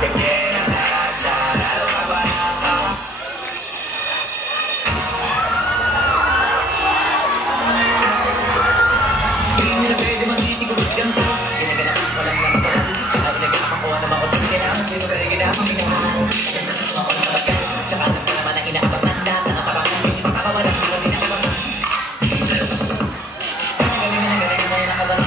te quedas, sarado ka ba? Hindi nila pwede masisigulit ganito. Sinaganapan ko lang ng mahal. Saka sinagapan ko na makutin ka naman. Sino ka rin ginamang minamahal? Ako na kabagal. Tsaka alam ko naman ang inaapagmanda. Sa kaparangan mo yung pakakawalan. Sino sinagapan? Galing mo yung nakasama.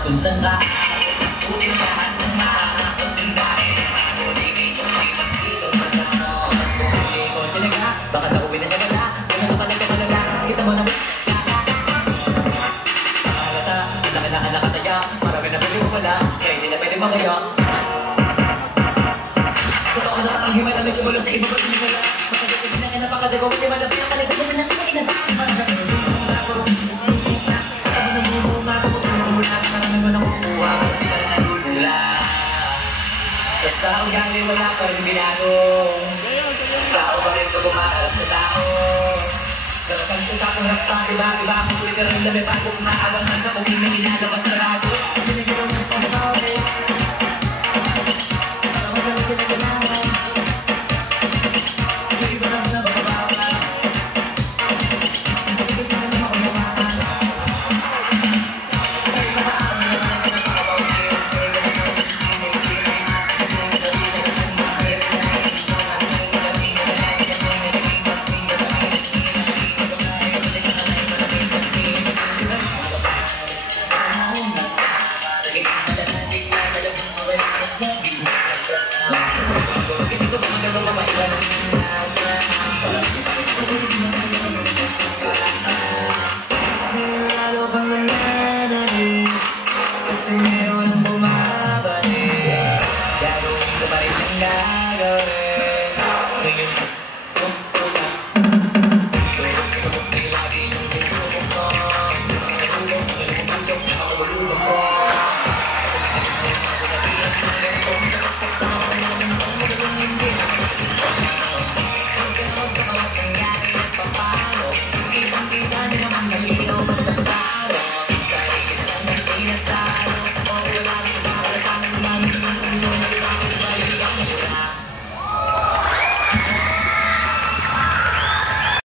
Kung saan ka putin lahat ng makakakot ng dahil ako di may sasay magpito magkano magpuli ko talaga baka nauwi na sa gala kung ano pala ka malala kita mo na nakalata laki na nakataya marami na pwede wala kaya hindi na pwede mamaya totoo na ang himay na nagkumula sa iba pag wala makagapit na nga napakadago hindi malapit ang talaga naman ang kinabasi para sa mga sa ugali wala pa rin binago. Tao pa rin pag umaharap sa tao. Garapan ko sa akong rakta, iba-iba akong kulit ka rin labi bago kumaabangan sa kuming na inalabas na rago. Siniguro ng pangbaw. Masalit sila ganaman. Iba lang na bababawa. Hindi kasi na naman ako naman. Ay, namaan na naman na napakabaw kayo. Lalo kang nananali kasi meron ang bumabalik. Gagawin ko pa rin ang gagawin.